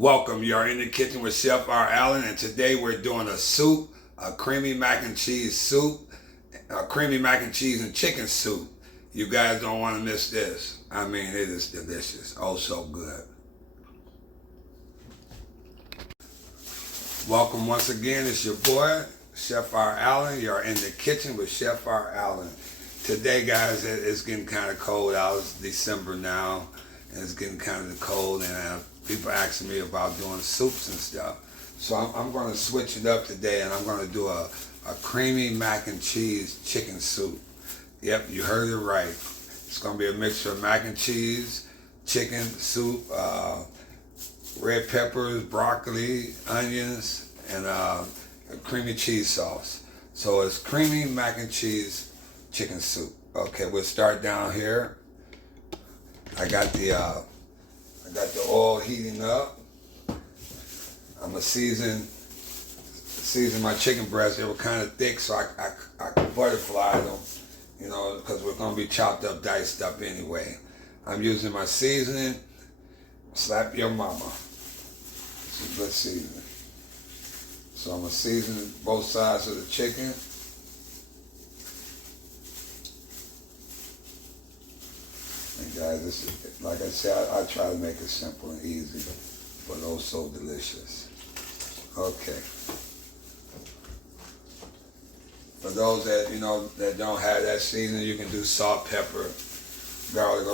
Welcome, you're in the kitchen with Chef R. Allen, and today we're doing a soup, a creamy mac and cheese soup, a creamy mac and cheese and chicken soup. You guys don't want to miss this. I mean, it is delicious, oh so good. Welcome once again, it's your boy, Chef R. Allen. You're in the kitchen with Chef R. Allen. Today, guys, it's getting kind of cold out. It's December now, and it's getting kind of cold, and people asking me about doing soups and stuff. So I'm going to switch it up today, and I'm going to do a creamy mac and cheese chicken soup. Yep, you heard it right. It's going to be a mixture of mac and cheese, chicken soup, red peppers, broccoli, onions, and a creamy cheese sauce. So it's creamy mac and cheese chicken soup. Okay, we'll start down here. I got the oil heating up. I'm gonna season my chicken breasts. They were kind of thick, so I butterflied them, you know, because we're gonna be chopped up, diced up anyway. I'm using my seasoning. Slap your mama. This is good seasoning. So I'm gonna season both sides of the chicken. And guys, this is, like I said, I try to make it simple and easy, but oh so delicious. Okay. For those that, you know, that don't have that seasoning, you can do salt, pepper, garlic,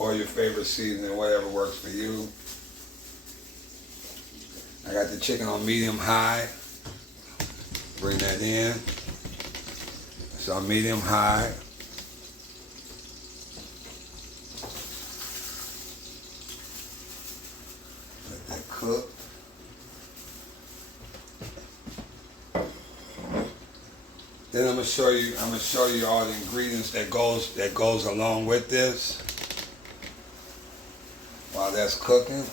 or your favorite seasoning, whatever works for you. I got the chicken on medium high. Bring that in. So on medium high. Let that cook. Then I'm gonna show you all the ingredients that goes along with this. While that's cooking,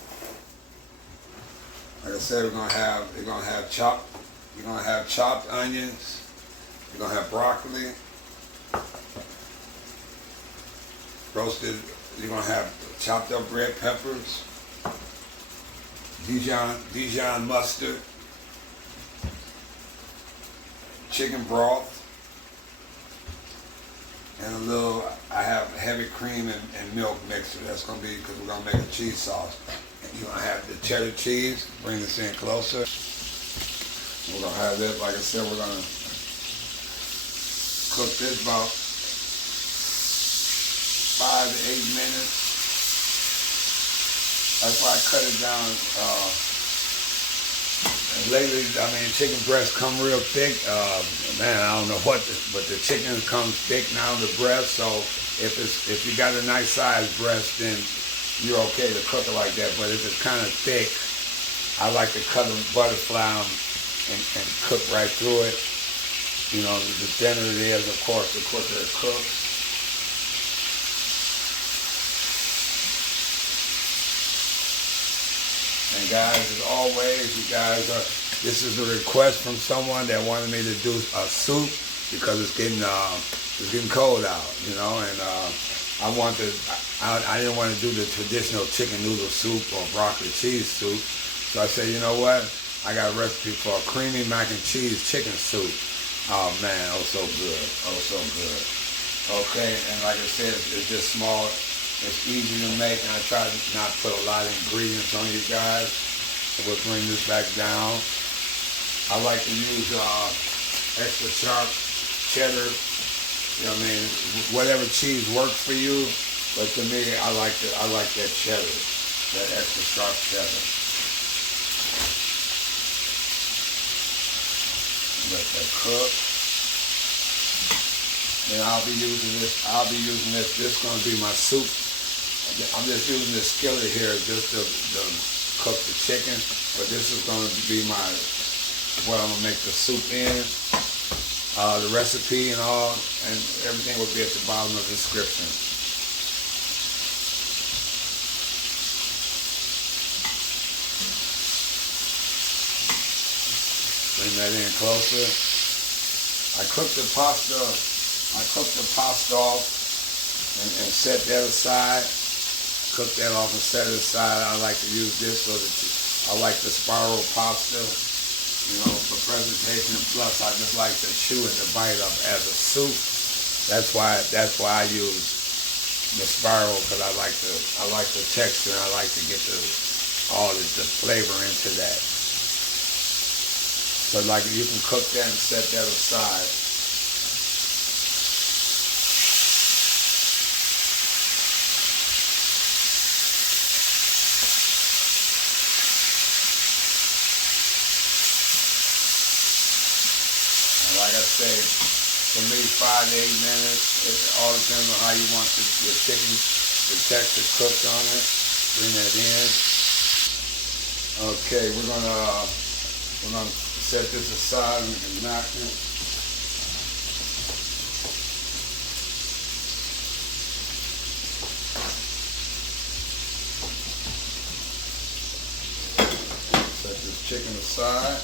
like I said, you're gonna have chopped onions. You're gonna have broccoli, roasted. You're gonna have chopped up red peppers, Dijon mustard, chicken broth, and a little, I have heavy cream and milk mixer. That's gonna be, because we're gonna make a cheese sauce. And you're gonna have the cheddar cheese. Bring this in closer. We're gonna have this, like I said, we're gonna cook this about 5 to 8 minutes. That's why I cut it down. And lately, I mean, chicken breasts come real thick. Man, I don't know what, but the chicken comes thick now, the breast. So if you got a nice sized breast, then you're okay to cook it like that. But if it's kind of thick, I like to cut them, butterfly them, and cook right through it. You know, the thinner it is, of course, the quicker it cooks. And guys, as always, you guys are, this is a request from someone that wanted me to do a soup because it's getting cold out, you know, and I didn't want to do the traditional chicken noodle soup or broccoli cheese soup. So I said, you know what? I got a recipe for a creamy mac and cheese chicken soup. Oh man, oh so good, oh so good. Okay, and like I said, it's just small. It's easy to make, and I try to not put a lot of ingredients on you guys. So we'll bring this back down. I like to use extra sharp cheddar. You know what I mean? Whatever cheese works for you, but to me, I like that cheddar, that extra sharp cheddar. Let that cook. Then I'll be using this. This is going to be my soup. I'm just using this skillet here just to cook the chicken, but this is going to be what I'm going to make the soup in. The recipe and all, and everything will be at the bottom of the description. Bring that in closer. I cooked the pasta off and set that aside. Cook that off and set it aside. I like to use this so that I like the spiral pasta, you know, for presentation. Plus, I just like to chew and to bite up as a soup. That's why I use the spiral, because I like the texture. And I like to get all the flavor into that. So like you can cook that and set that aside. Like I say, for me, 5 to 8 minutes. It all depends on how you want your chicken, the texture cooked on it. Bring that in. Okay, we're gonna set this aside and knock it. Set this chicken aside.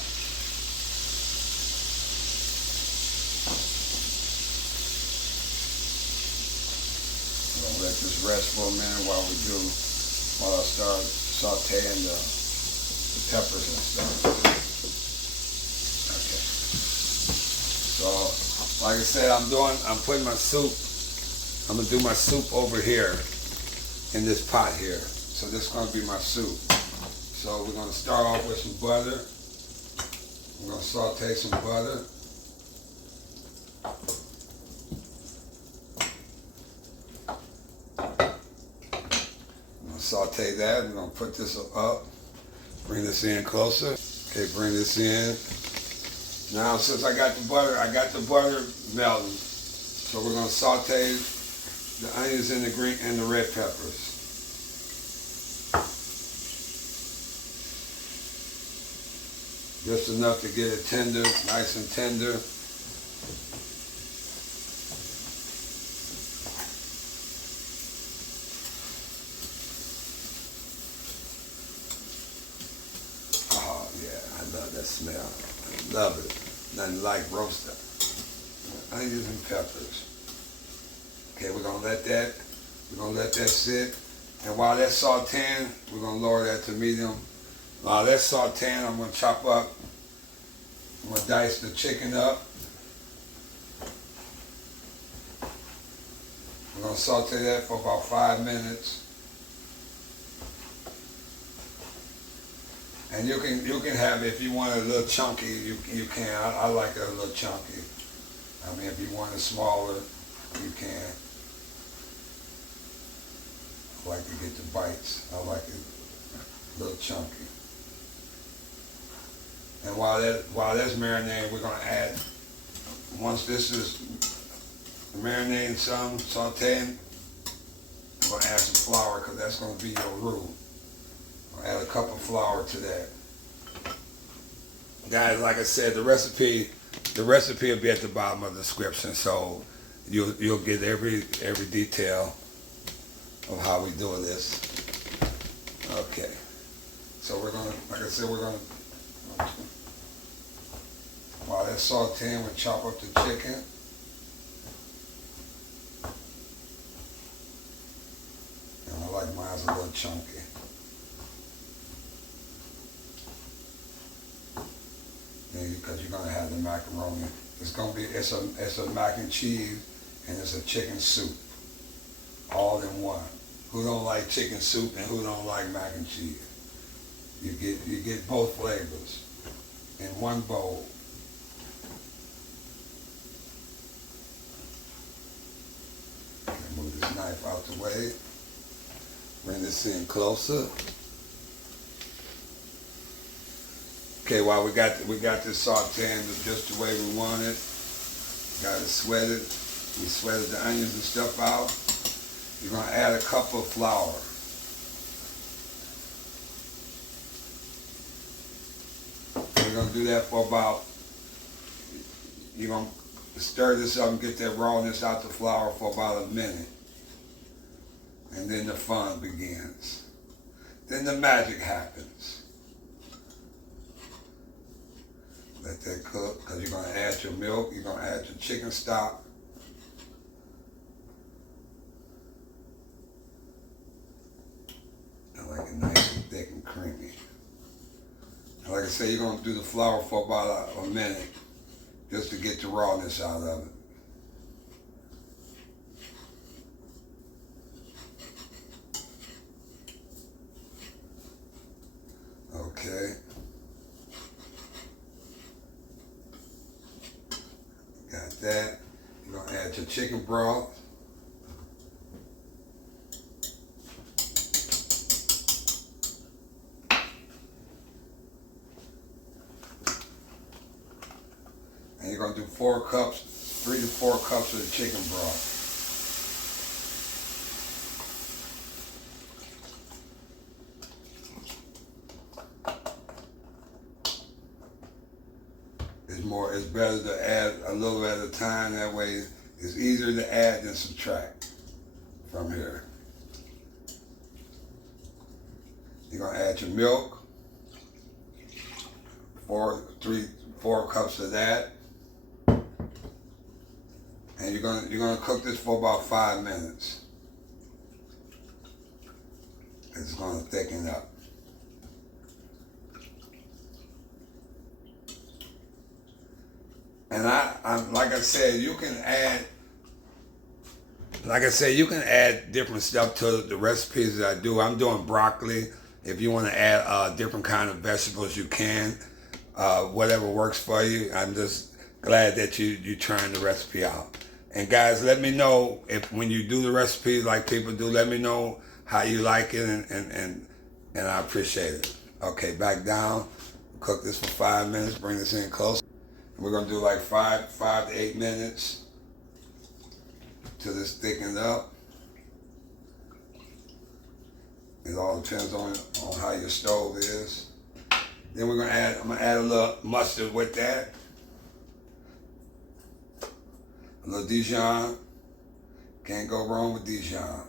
Let this rest for a minute while I start sauteing the peppers and stuff. Okay. So, like I said, I'm putting my soup, I'm gonna do my soup over here in this pot here. So this is gonna be my soup. So we're gonna start off with some butter. We're gonna saute some butter. Saute that. We're gonna put this up. Bring this in closer. Okay, bring this in. Now, since I got the butter melting, so we're gonna saute the onions and the green and the red peppers. Just enough to get it tender, nice and tender. That smell. I love it. Nothing like roasted onions and peppers. Okay, we're gonna let that sit. And while that's sauteing, we're gonna lower that to medium. While that's sauteing, I'm gonna I'm gonna dice the chicken up. We're gonna saute that for about 5 minutes. And you can have, if you want it a little chunky, you can. I like it a little chunky. I mean, if you want it smaller, you can. I like to get the bites. I like it a little chunky. And while that's marinating, we're gonna add, once this is marinating some, sauteing, we're gonna add some flour, because that's gonna be your roux. Add a cup of flour to that. Guys, like I said, the recipe will be at the bottom of the description, so you'll get every detail of how we do this. Okay. So we're gonna, like I said, while that's sauteing, we'll chop up the chicken. And I like mine a little chunky. Because you're gonna have the macaroni. It's a mac and cheese, and it's a chicken soup, all in one. Who don't like chicken soup and who don't like mac and cheese? You get both flavors in one bowl. Okay, move this knife out the way. Bring this in closer. Okay, while we got this sauteing just the way we want it, got it sweated. We sweated the onions and stuff out. You're gonna add a cup of flour. We're gonna do that for about, you're gonna stir this up and get that rawness out the flour for about a minute. And then the fun begins. Then the magic happens. Let that cook, because you're going to add your milk, you're going to add your chicken stock. I like it nice and thick and creamy. say, you're gonna do the flour for about a minute just to get the rawness out of it. Okay. Got that. You're gonna add your chicken broth. And you're gonna do 4 cups, 3 to 4 cups of the chicken broth. It's better to add a little at a time. That way it's easier to add than subtract from here. You're gonna add your milk, 4 cups of that. And you're gonna cook this for about 5 minutes. It's gonna thicken up. And like I said, you can add different stuff to the recipes that I do. I'm doing broccoli. If you want to add different kind of vegetables, you can. Whatever works for you. I'm just glad that you're trying the recipe out. And guys, let me know if when you do the recipes like people do, let me know how you like it, and I appreciate it. Okay, back down. Cook this for 5 minutes. Bring this in close. We're gonna do like 5 to 8 minutes till this thickens up. It all depends on how your stove is. Then I'm gonna add a little mustard with that. A little Dijon. Can't go wrong with Dijon.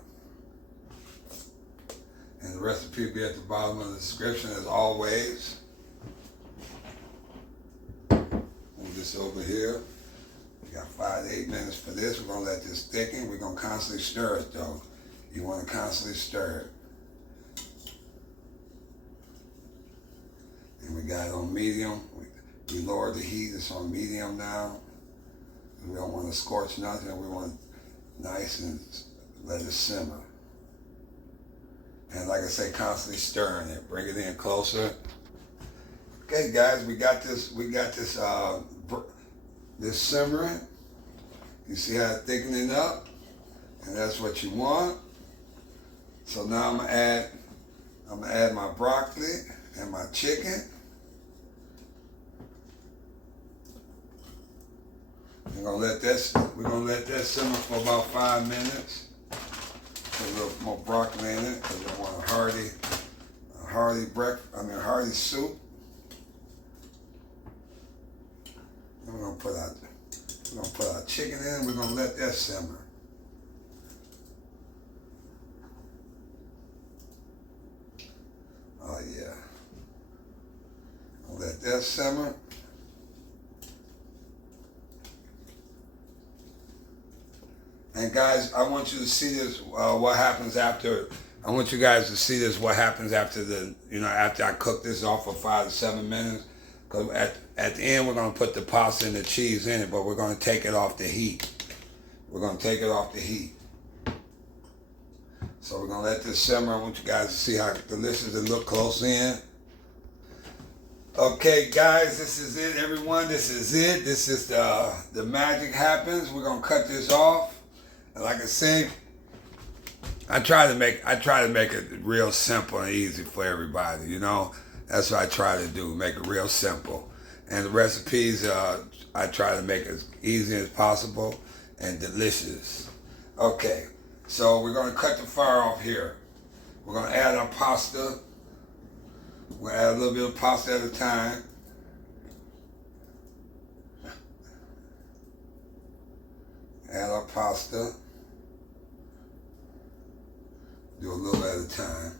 And the recipe will be at the bottom of the description as always. This over here. We got 5 to 8 minutes for this. We're gonna let this thicken. We're gonna constantly stir it though. You wanna constantly stir it. And we got it on medium. We lowered the heat. It's on medium now. We don't want to scorch nothing. We want it nice and let it simmer. And like I say, constantly stirring it. Bring it in closer. Okay, guys, we got this simmering. You see how it's thickening up, and that's what you want. So now I'm gonna add my broccoli and my chicken. We're gonna let that simmer for about 5 minutes. Put a little more broccoli in it because I want a hearty soup. We're gonna put our chicken in. We're gonna let that simmer. Oh yeah. I'll let that simmer. And guys, I want you to see this. What happens after? I want you guys to see this. What happens after after I cook this off for 5 to 7 minutes? Because at the end, we're going to put the pasta and the cheese in it, but we're going to take it off the heat. We're going to take it off the heat. So we're going to let this simmer. I want you guys to see how delicious it looks close in. Okay, guys, this is it, everyone. This is it. This is the magic happens. We're going to cut this off. And like I said, I try to make it real simple and easy for everybody, you know. That's what I try to do, make it real simple. And the recipes, I try to make as easy as possible and delicious. Okay, so we're gonna cut the fire off here. We're gonna add our pasta. We're gonna add a little bit of pasta at a time. Add our pasta. Do a little at a time.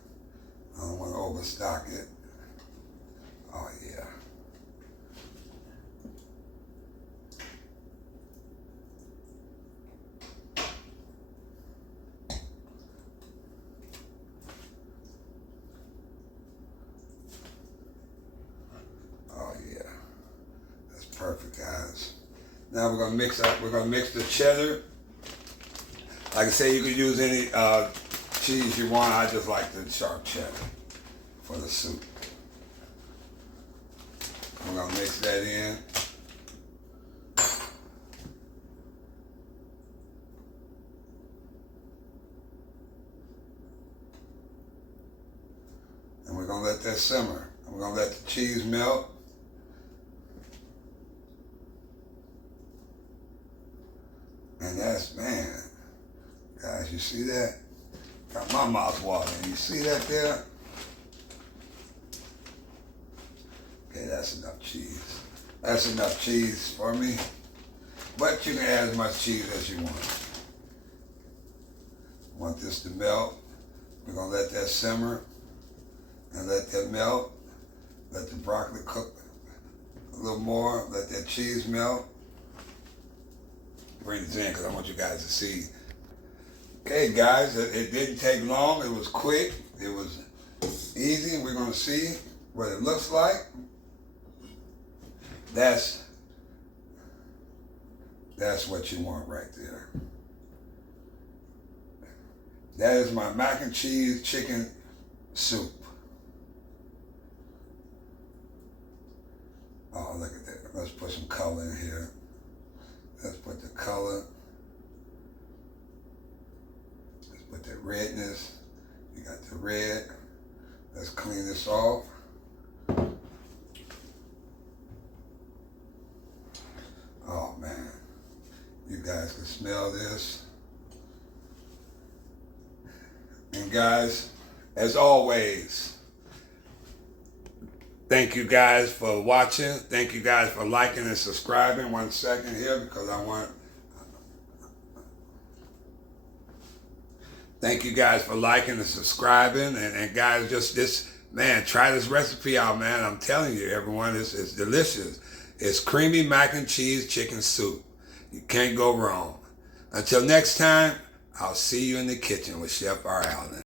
I don't want to overstock it. Oh yeah. Now we're gonna mix up. We're gonna mix the cheddar. Like I say, you can use any cheese you want. I just like the sharp cheddar for the soup. We're gonna mix that in. And we're gonna let that simmer. And we're gonna let the cheese melt. And that's, man, guys, you see that? Got my mouth watering. You see that there? Okay, that's enough cheese. That's enough cheese for me. But you can add as much cheese as you want. Want this to melt. We're gonna let that simmer and let that melt. Let the broccoli cook a little more. Let that cheese melt. Bring this in because I want you guys to see. Okay, guys, it didn't take long. It was quick. It was easy. We're going to see what it looks like. That's what you want right there. That is my mac and cheese chicken soup. Oh, look at that. Let's put some color in here. Let's put the color. Let's put that redness. You got the red. Let's clean this off. Oh man, you guys can smell this. And guys, as always, thank you guys for watching. Thank you guys for liking and subscribing. 1 second here because I want... Thank you guys for liking and subscribing. And guys, just this, man, try this recipe out, man. I'm telling you, everyone, it's delicious. It's creamy mac and cheese chicken soup. You can't go wrong. Until next time, I'll see you in the kitchen with Chef R. Allen.